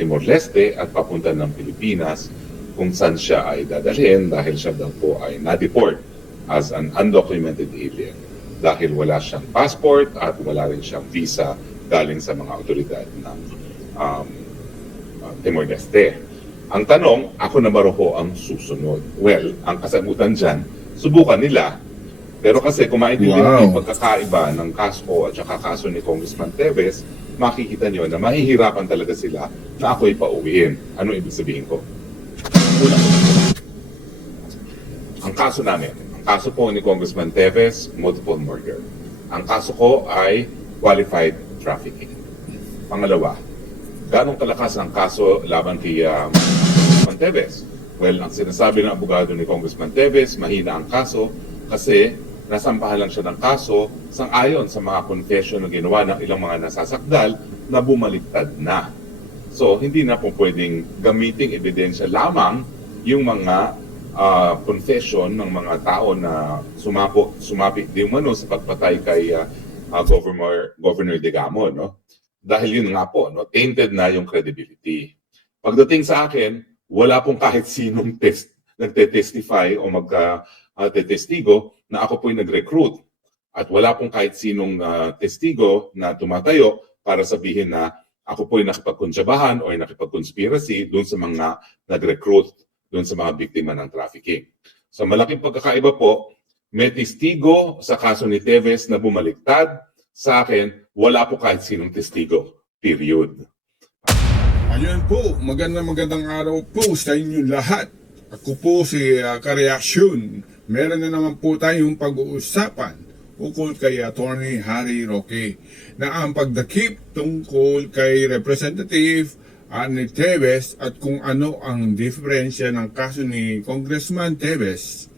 Timor-Leste at papunta ng Pilipinas kung saan siya ay dadalhin dahil siya daw po ay na-deport as an undocumented alien dahil wala siyang passport at wala rin siyang visa galing sa mga otoridad ng Timor-Leste. Ang tanong, ako na ba ho ang susunod? Well, ang kasagutan dyan, subukan nila. Pero kasi kung maintindihan yung pagkakaiba ng kaso at saka kaso ni Congressman Teves, makikita nyo na mahihirapan talaga sila na ako'y pauwiin. Ano ibig sabihin ko? Una, ang kaso namin, ang kaso po ni Congressman Teves, multiple murder. Ang kaso ko ay qualified trafficking. Pangalawa, ganong kalakas ang kaso laban kay Congressman Teves? Well, ang sinasabi ng abogado ni Congressman Teves, mahina ang kaso kasi nasampahan lang siya ng kaso sang-ayon sa mga confession na ginawa ng ilang mga nasasakdal na bumaliktad na. So, hindi na po pwedeng gamiting ebidensya lamang yung mga confession ng mga tao na sumapit di umano sa pagpatay kay Governor Digamo, no? Dahil yun nga po, no, tainted na yung credibility. Pagdating sa akin, wala pong kahit sinong nagte-testify o magtetestigo na ako po'y nag-recruit. At wala pong kahit sinong testigo na tumatayo para sabihin na ako po'y nakipagkunsyabahan o nakipagconspiracy doon sa mga nag-recruit, doon sa mga biktima ng trafficking. So malaking pagkakaiba po, may testigo sa kaso ni Teves na bumaliktad. Sa akin, wala po kahit sinong testigo. Period. Ayun po, magandang araw po sa inyo lahat. Ako po si Kareaksyon. Meron na naman po tayong pag-uusapan ukol kay Attorney Harry Roque na ang pagdakip tungkol kay Representative Arnie Teves at kung ano ang diferensya ng kaso ni Congressman Teves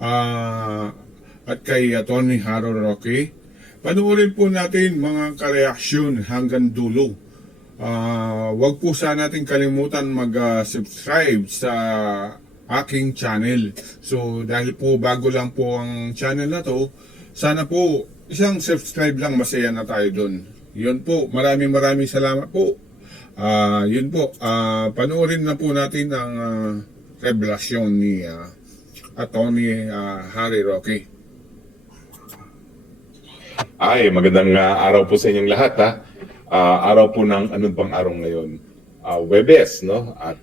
at kay Attorney Harry Roque. Panoorin po natin mga kareaksyon hanggang dulo. Huwag po sana natin kalimutan mag-subscribe sa aking channel. So dahil po bago lang po ang channel na to, sana po isang subscribe lang, masaya na tayo doon. Yun po, maraming salamat po. Yun po, panoorin na po natin ang revelasyon ni Attorney Harry Roque. Ay, magandang araw po sa inyong lahat, ha. Araw po ng anong pang araw ngayon? Webes, no? At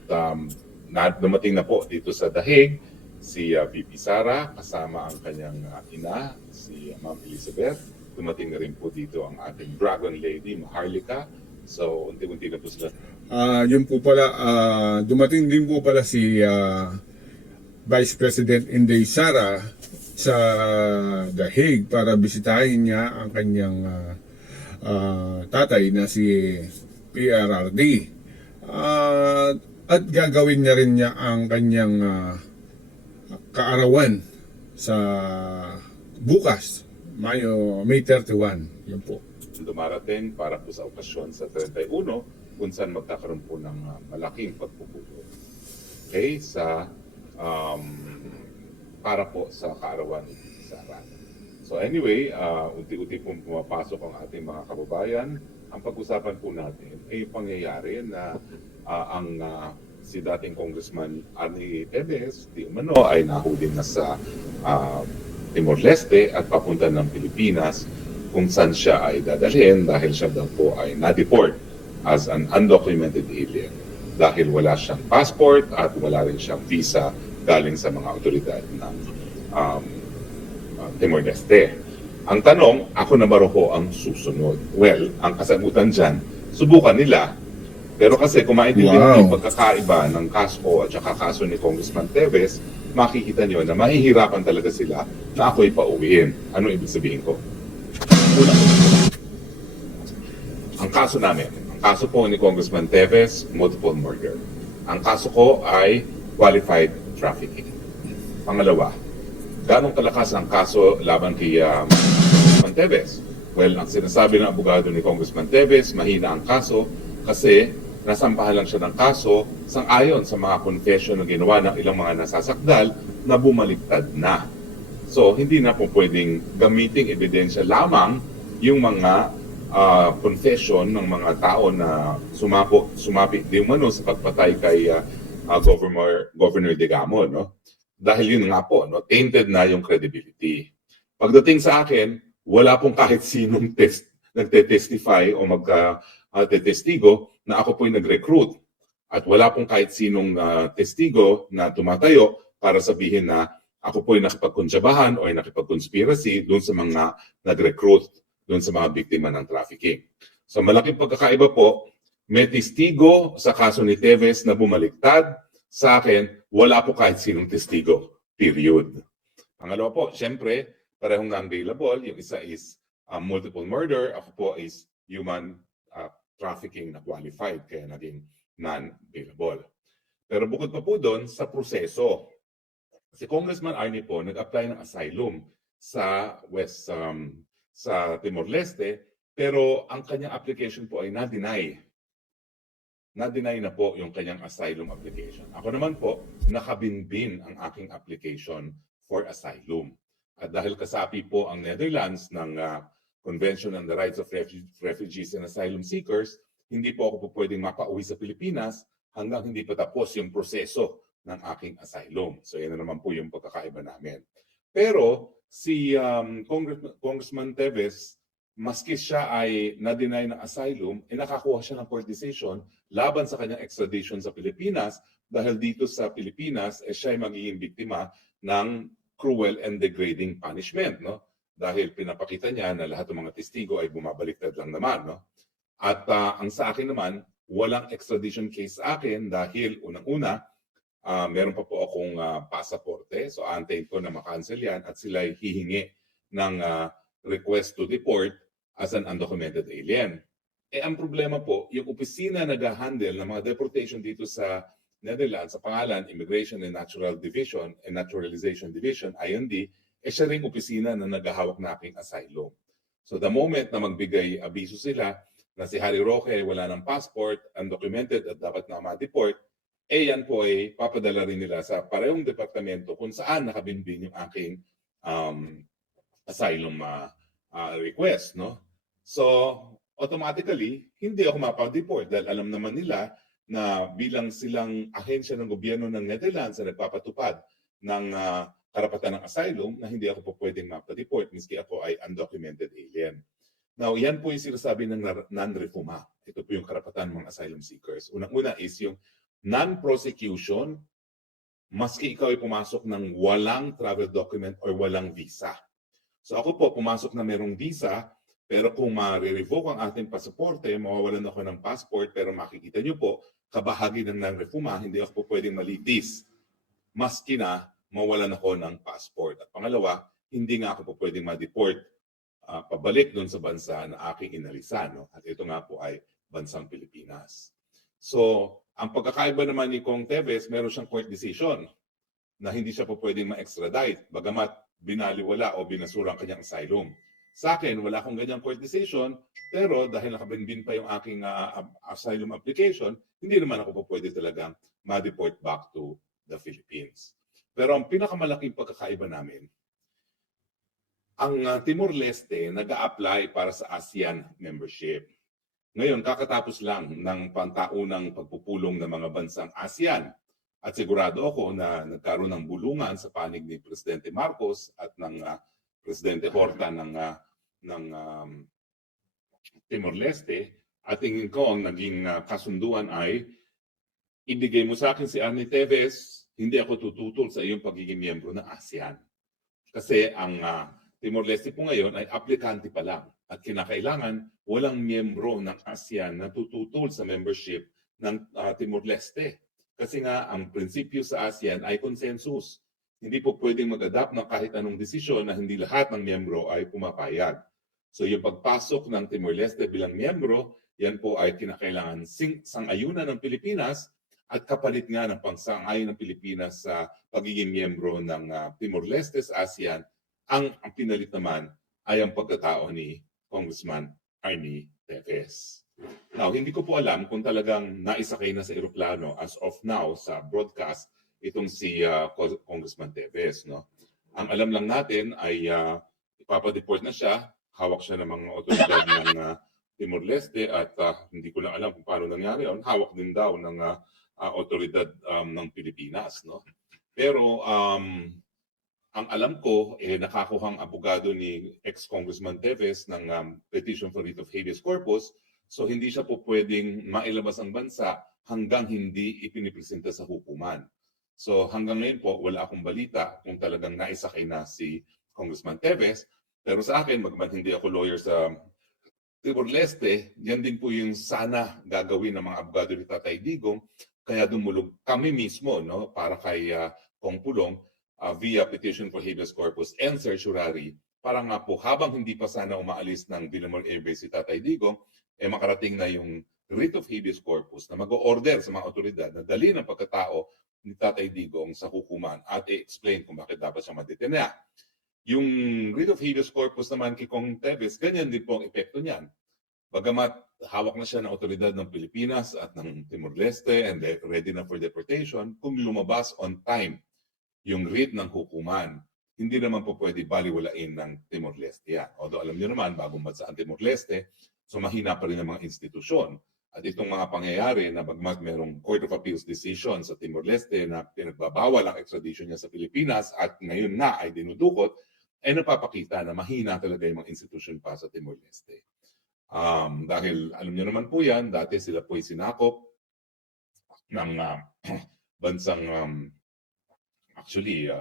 dumating na po dito sa Dahig si VP Sara kasama ang kanyang ina, si Ma'am Elizabeth. Dumating na rin po dito ang ating Dragon Lady, Maharlika. So, unti-unti na po sila. Yun po pala, dumating din po pala si Vice President Inday Sara sa Dahig para bisitahin niya ang kanyang tatay na si PRRD. At gagawin niya rin niya ang kanyang kaarawan sa bukas, May 31. Yun po. Dumarating para po sa okasyon sa 31 kung saan magkakaroon po ng malaking pagpupulong. Okay, sa para po sa kaarawan ni Sara. So anyway, unti-unti pong pumapasok ang ating mga kababayan. Ang pag-usapan po natin ay pangyayari na si dating Congressman Arnie Teves di umano ay nahuli na sa Timor-Leste at papunta ng Pilipinas kung saan siya ay dadalhin dahil siya daw po ay na-deport as an undocumented alien dahil wala siyang passport at wala rin siyang visa galing sa mga otoridad ng Timor-Leste. Ang tanong, ako na ba ho ang susunod? Well, ang kasagutan dyan, subukan nila. Pero kasi kung maintindihan yung pagkakaiba ng kaso at saka kaso ni Congressman Teves, makikita nyo na mahihirapan talaga sila na ako'y pauwiin. Ano ibig sabihin ko? Una, ang kaso namin, ang kaso po ni Congressman Teves, multiple murder. Ang kaso ko ay qualified trafficking. Pangalawa, ganong kalakas ang kaso laban kay Congressman Teves? Well, ang sinasabi ng abogado ni Congressman Teves, mahina ang kaso kasi nasampahan lang siya ng kaso sang-ayon sa mga confession na ginawa ng ilang mga nasasakdal na bumaliktad na. So, hindi na po pwedeng gamiting ebidensya lamang yung mga confession ng mga tao na sumapi di umano sa pagpatay kay Governor Digamo, no? Dahil yun nga po, no, tainted na yung credibility. Pagdating sa akin, wala pong kahit sinong nagte-testify o magtetestigo na ako po'y nag-recruit. At wala pong kahit sinong testigo na tumatayo para sabihin na ako po'y nakipagkunsyabahan o ay nakipagconspiracy doon sa mga nag-recruit, doon sa mga biktima ng trafficking. So malaking pagkakaiba po, may testigo sa kaso ni Teves na bumaliktad. Sa akin, wala po kahit sinong testigo. Period. Pangalawa po, syempre, parehong non-bailable. Yung isa is multiple murder. Ako po is human trafficking na qualified, kaya naging non-bailable. Pero bukod pa po doon, sa proseso, si Congressman Arnie po nag-apply ng asylum sa sa Timor-Leste, pero ang kanyang application po ay na-deny. Na-deny na po yung kanyang asylum application. Ako naman po, nakabinbin ang aking application for asylum. At dahil kasapi po ang Netherlands ng Convention on the Rights of Refugees and Asylum Seekers, hindi po ako po pwedeng mapauwi sa Pilipinas hanggang hindi pa tapos yung proseso ng aking asylum. So yan na naman po yung pagkakaiba namin. Pero si Congressman Teves, maski siya ay na-deny ng asylum, nakakuha siya ng court decision laban sa kanyang extradition sa Pilipinas dahil dito sa Pilipinas siya ay magiging biktima ng cruel and degrading punishment, no? Dahil pinapakita niya na lahat ng mga testigo ay bumabaliktad lang naman, no? At ang sa akin naman, walang extradition case sa akin dahil unang-una, meron pa po akong pasaporte. So aantayin ko na makancel yan at sila ay hihingi ng request to deport as an undocumented alien. Ang problema po, yung opisina na nag-handle ng mga deportation dito sa Netherlands sa pangalan Immigration and Natural Division and Naturalization Division, IND, siya ring opisina na naghahawak na aking asylum. So the moment na magbigay abiso sila na si Harry Roque wala ng passport, undocumented at dapat na ma-deport, yan po ay papadala rin nila sa parehong departamento kung saan nakabinbin yung aking asylum request, no? So, automatically, hindi ako mapa-deport dahil alam naman nila na bilang silang ahensya ng gobyerno ng Netherlands na nagpapatupad ng karapatan ng asylum na hindi ako po pwedeng mapa-deport miski ako ay undocumented alien. Now, yan po yung sinasabi ng non-refuma. Ito po yung karapatan ng mga asylum seekers. Unang-una is yung non-prosecution maski ikaw ay pumasok ng walang travel document or walang visa. So ako po, pumasok na merong visa, pero kung ma-revoke ang ating pasaporte, mawawalan ako ng passport, pero makikita nyo po, kabahagi ng non-refuma, hindi ako po pwedeng malitis. Maski na mawalan ako ng passport. At pangalawa, hindi nga ako po pwedeng ma-deport pabalik doon sa bansa na aking inalisan. No? At ito nga po ay bansang Pilipinas. So, ang pagkakaiba naman ni Kong Teves, meron siyang court decision na hindi siya po pwedeng ma-extradite, bagamat binaliwala o binasura ang kanyang asylum. Sa akin, wala akong ganyang court decision, pero dahil nakabinbin pa yung aking asylum application, hindi naman ako po pwede talagang ma-deport back to the Philippines. Pero ang pinakamalaking pagkakaiba namin, ang Timor-Leste nag-a-apply para sa ASEAN membership. Ngayon, kakatapos lang ng pantaunang pagpupulong ng mga bansang ASEAN. At sigurado ako na nagkaroon ng bulungan sa panig ni Presidente Marcos at ng Presidente Horta ng Timor-Leste. At tingin ko ang naging kasunduan ay ibigay mo sa akin si Arnie Teves, hindi ako tututol sa iyong pagiging miyembro ng ASEAN. Kasi ang Timor-Leste po ngayon ay aplikante pa lang at kinakailangan walang miyembro ng ASEAN na tututol sa membership ng Timor-Leste. Kasi nga ang prinsipyo sa ASEAN ay consensus. Hindi po pwedeng mag-adapt ng kahit anong desisyon na hindi lahat ng miyembro ay pumapayag. So yung pagpasok ng Timor-Leste bilang miyembro, yan po ay kinakailangan sang-ayunan ng Pilipinas at kapalit nga ng pangsang-ayon ng Pilipinas sa pagiging miyembro ng Timor-Leste sa ASEAN. Ang pinalit naman ay ang pagkatao ni Congressman Arnie Teves. Now, hindi ko po alam kung talagang naisakay na sa eroplano as of now sa broadcast itong si Congressman Teves. No? Ang alam lang natin ay ipapadeport na siya, hawak siya ng mga otoridad ng Timor-Leste at hindi ko lang alam kung paano nangyari yun. Hawak din daw ng otoridad ng Pilipinas, no? Pero ang alam ko, nakakuhang abogado ni ex-Congressman Teves ng petition for writ of habeas corpus, so hindi siya po pwedeng mailabas ang bansa hanggang hindi ipinipresenta sa hukuman. So hanggang ngayon po, wala akong balita kung talagang naisakay na si Congressman Teves. Pero sa akin, magman hindi ako lawyer sa Timor-Leste, yan din po yung sana gagawin ng mga abogado ni Tatay Digong, kaya dumulog kami mismo, no, para kay Kong Pulong, via petition for habeas corpus and certiorari para nga po habang hindi pa sana umaalis ng Villamor Air Base si Tatay Digong, makarating na yung writ of habeas corpus na mag-o-order sa mga otoridad na dali ng pagkatao ni Tatay Digong sa hukuman at i-explain kung bakit dapat siya madetena. Yung writ of habeas corpus naman kay Kong Teves, ganyan din po ang epekto niyan. Bagamat hawak na siya ng otoridad ng Pilipinas at ng Timor-Leste and ready na for deportation, kung lumabas on time yung writ ng hukuman, hindi naman po pwede baliwalain ng Timor-Leste yan. Although alam niyo naman, bagong bansa ang Timor-Leste, so mahina pa rin ang mga institusyon. At itong mga pangyayari na bagmat merong Court of Appeals decision sa Timor-Leste na pinagbabawal ang extradition niya sa Pilipinas at ngayon na ay dinudukot, ay napapakita na mahina talaga yung mga institusyon pa sa Timor-Leste. Dahil alam niyo naman po yan, dati sila po'y sinakop ng bansang actually,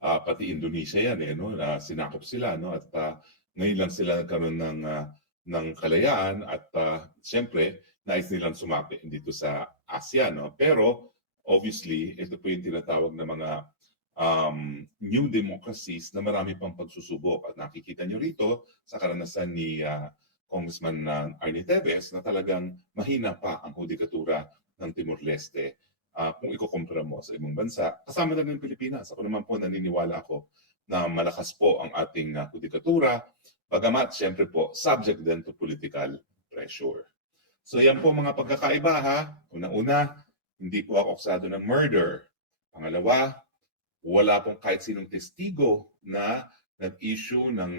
pati Indonesia yan no, na sinakop sila no at ngayon lang sila nagkaroon ng kalayaan at siyempre nais nilang sumapi dito sa ASEAN no. Pero obviously, ito po yung tinatawag na mga new democracies na marami pang pagsusubok at nakikita nyo rito sa karanasan ni Congressman Arnie Teves na talagang mahina pa ang hudikatura ng Timor-Leste. Kung ikukumpara mo sa ibang bansa, kasama na ng Pilipinas. Ako naman po naniniwala ako na malakas po ang ating hudikatura, bagamat siyempre po subject din to political pressure. So yan po mga pagkakaiba ha. Una-una, hindi po ako akusado ng murder. Pangalawa, wala pong kahit sinong testigo na nag-issue ng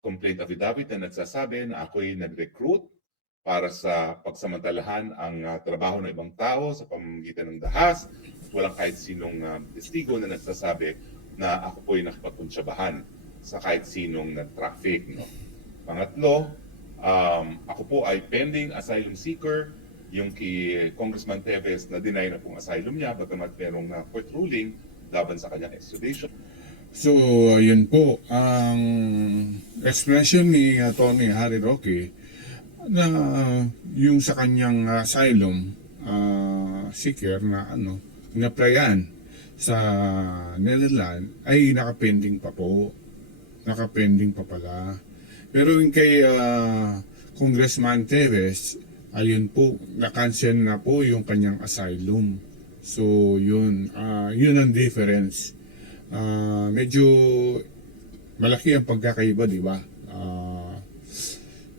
complaint affidavit na nagsasabi na ako'y nag-recruit para sa pagsamantalahan ang trabaho ng ibang tao sa pamamagitan ng dahas. Walang kahit sinong testigo na nagsasabi na ako po'y nakipagkuntsabahan sa kahit sinong nag-traffic. No? Pangatlo, ako po ay pending asylum seeker. Yung kay Congressman Teves na deny na pong asylum niya, bagamat merong court ruling laban sa kanyang extradition. So, yun po, ang explanation ni Tony Harry Roque na yung sa kanyang asylum seeker na inaplayan sa Netherlands ay nakapending pa po. Nakapending pa pala. Pero yung kay Congressman Teves, ayun po, na-cancel na po yung kanyang asylum. So, yun ang difference. Medyo malaki ang pagkakaiba, di ba?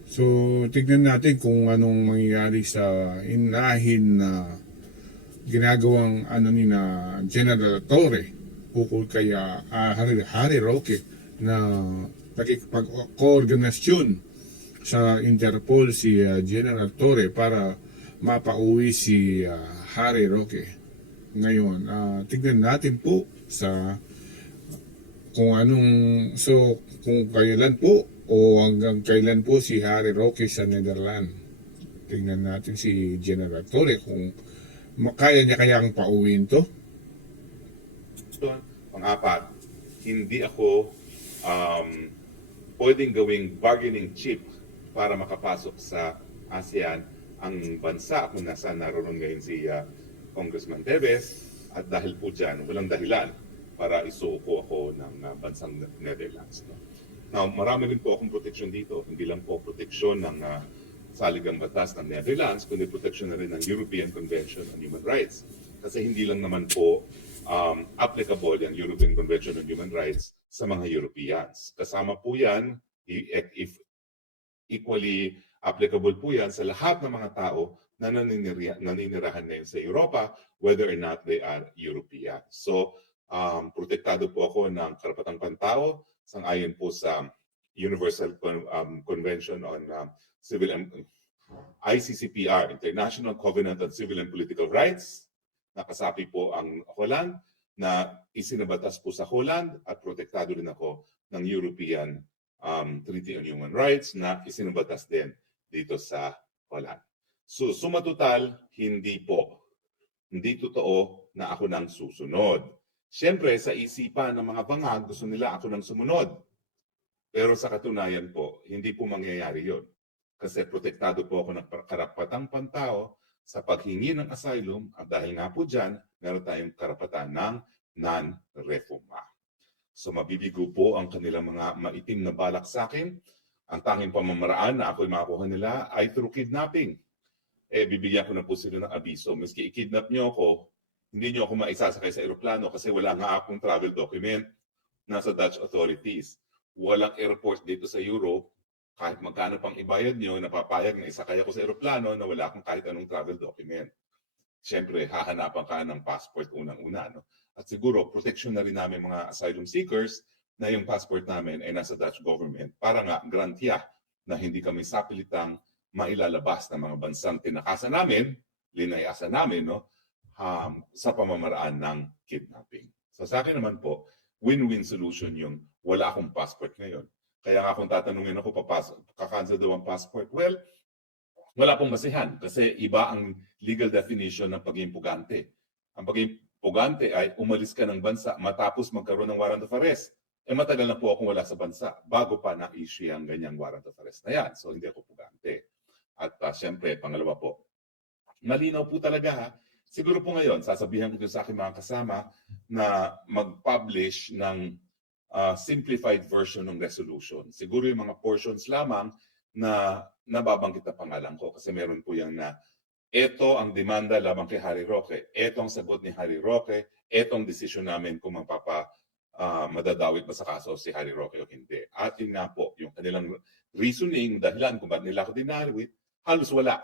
So, tignan natin kung anong mangyayari sa inahin na ginagawang ni na General Torre ukol kay Harry Roque na nakikipag-koordinasyon sa Interpol si General Torre para mapauwi si Harry Roque. Ngayon, tignan natin po sa kung kung kailan po o hanggang kailan po si Harry Roque sa Netherlands. Tingnan natin si General Torre kung kaya niya kayang pauwiin to. Pang-apat, hindi ako pwedeng gawing bargaining chip para makapasok sa ASEAN ang bansa kung nasaan naroon ngayon si Congressman Teves at dahil po dyan, walang dahilan para isuko ako ng bansang Netherlands. No? Now, marami rin po akong proteksyon dito. Hindi lang po proteksyon ng saligang batas ng Netherlands, kundi proteksyon na rin ng European Convention on Human Rights. Kasi hindi lang naman po applicable yung European Convention on Human Rights sa mga Europeans. Kasama po yan, if equally applicable po yan sa lahat ng mga tao na naninirahan ngayon sa Europa, whether or not they are European. So, protektado po ako ng karapatang pantao, sang-ayon po sa Universal Convention on Civil and ICCPR, International Covenant on Civil and Political Rights. Nakasapi po ang Holland na isinabatas po sa Holland at protektado rin ako ng European Treaty on Human Rights na isinabatas din dito sa Holland. So, suma total, hindi po. Hindi totoo na ako nang susunod. Siyempre, sa isipan ng mga bangag, gusto nila ako nang sumunod. Pero sa katunayan po, hindi po mangyayari yon. Kasi protektado po ako ng karapatang pantao sa paghingi ng asylum at dahil nga po dyan, meron tayong karapatan ng non-refuma. So mabibigo po ang kanilang mga maitim na balak sa akin. Ang tanging pamamaraan na ako'y makuha nila ay through kidnapping. Bibigyan ko na po sila ng abiso. Maski i-kidnap nyo ako, hindi nyo ako maisasakay sa eroplano kasi wala nga akong travel document. Nasa Dutch authorities. Walang airport dito sa Europe. Kahit magkano pang ibayad nyo, napapayag na isakay ako sa eroplano na wala akong kahit anong travel document. Siyempre, hahanapan ka ng passport unang-una. No? At siguro, protection na rin namin mga asylum seekers na yung passport namin ay nasa Dutch government para nga garantiya na hindi kami sapilitang mailalabas ng mga bansang tinakasan namin, linayasan namin, no? Sa pamamaraan ng kidnapping. So sa akin naman po, win-win solution yung wala akong passport ngayon. Kaya nga kung tatanungin ako, kakancel daw ang passport, well, wala pong basihan kasi iba ang legal definition ng pagiging pugante. Ang pagiging pugante ay umalis ka ng bansa matapos magkaroon ng warrant of arrest. Matagal na po akong wala sa bansa bago pa na-issue ang ganyang warrant of arrest na yan. So hindi ako pugante. At siyempre, pangalawa po, malinaw po talaga ha. Siguro po ngayon, sasabihan ko sa aking mga kasama na mag-publish ng simplified version ng resolution. Siguro yung mga portions lamang na nababanggit na pangalan ko kasi meron po yan na ito ang demanda labang kay Harry Roque, ito ang sagot ni Harry Roque, ito ang desisyon namin kung madadawit ba sa kaso si Harry Roque o hindi. At yun nga po, yung kanilang reasoning, dahilan kung ba't nila ako dinawit, halos wala.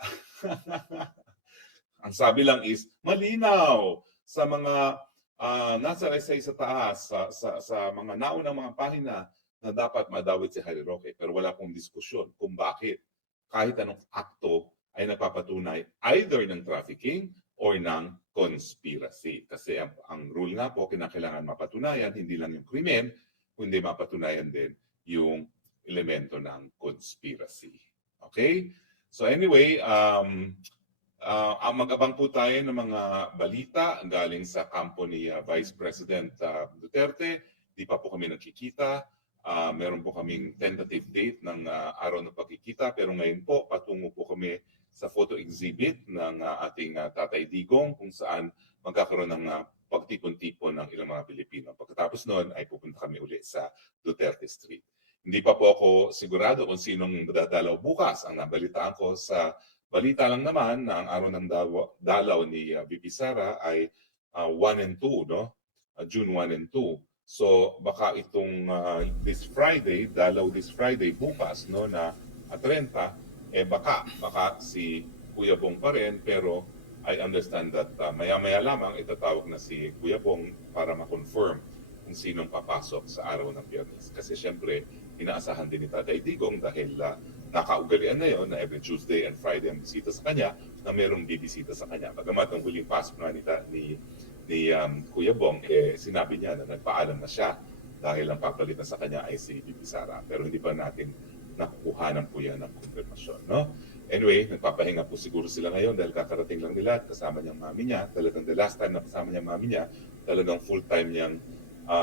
Ang sabi lang is, malinaw sa mga nasa essay sa taas, sa mga naunang mga pahina na dapat madawit si Harry Roque. Pero wala pong diskusyon kung bakit kahit anong akto ay napapatunay either ng trafficking or ng conspiracy. Kasi ang rule nga po, kinakailangan mapatunayan, hindi lang yung krimen, kundi mapatunayan din yung elemento ng conspiracy. Okay? So anyway, mag-abang po tayo ng mga balita galing sa kampo ni Vice President Duterte. Di pa po kami nakikita. Meron po kaming tentative date ng araw ng pagkikita. Pero ngayon po, patungo po kami sa photo exhibit ng ating Tatay Digong kung saan magkakaroon ng pagtipon-tipon ng ilang mga Pilipino. Pagkatapos noon ay pupunta kami uli sa Duterte Street. Hindi pa po ako sigurado kung sinong dadalaw bukas. Ang nabalitaan ko sa balita lang naman na ang araw ng dalaw ni VP Sara ay 1 and 2, no? June 1 and 2. So baka itong this Friday, dalaw this Friday bukas, no, na 30, baka si Kuya Bong pa rin, pero I understand that maya-maya lamang itatawag na si Kuya Bong para ma-confirm kung sinong papasok sa araw ng Biyernes. Kasi syempre, inaasahan din ni Tatay Digong dahil nakaugalian na yon na every Tuesday and Friday ang bisita sa kanya, na merong bibisita sa kanya. Bagamat ang huling pasok na ni Kuya Bong, sinabi niya na nagpaalam na siya dahil ang papalitan sa kanya ay si Bibi Sara. Pero hindi pa natin nakukuhanan po yan ng konfirmasyon. No? Anyway, nagpapahinga po siguro sila ngayon dahil kakarating lang nila at kasama niyang mami niya. Talagang the last time na kasama niyang mami niya, talagang full-time niyang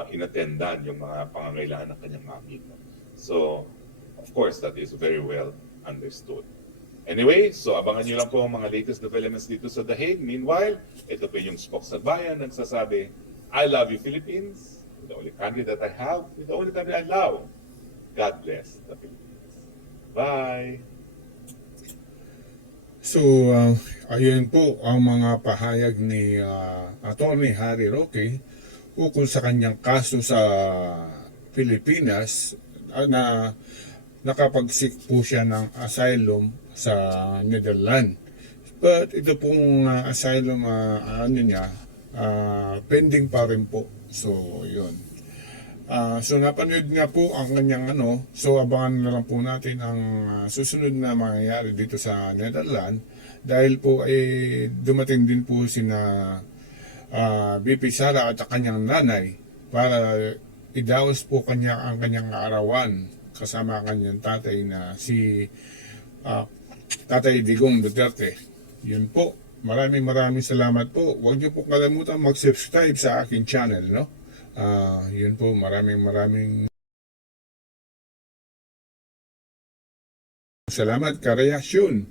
inattendan yung mga pangangailangan ng kanyang mami. No? So, of course, that is very well understood. Anyway, so abangan niyo lang po ang mga latest developments dito sa The Hague. Meanwhile, ito po yung Spok sa Bayan nagsasabi, I love you Philippines, with the only country that I have, with the only country I love. God bless the Philippines. Bye! So, ayun po ang mga pahayag ni Atty. Harry Roque ukol sa kanyang kaso sa Pilipinas na nakapag-seek po siya ng asylum sa Netherlands. But ito pong asylum pending pa rin po. So, yun. So napanood nga po ang kanyang so abangan na lang po natin ang susunod na mangyayari dito sa Netherlands dahil po dumating din po sina BP Sara at ang kanyang nanay para idaos po ang kanyang arawan kasama ang kanyang tatay na si Tatay Digong Duterte. Yun po. Maraming salamat po. Huwag niyo po kalimutan mag-subscribe sa aking channel, no? Yun po, maraming salamat, kareaksyon.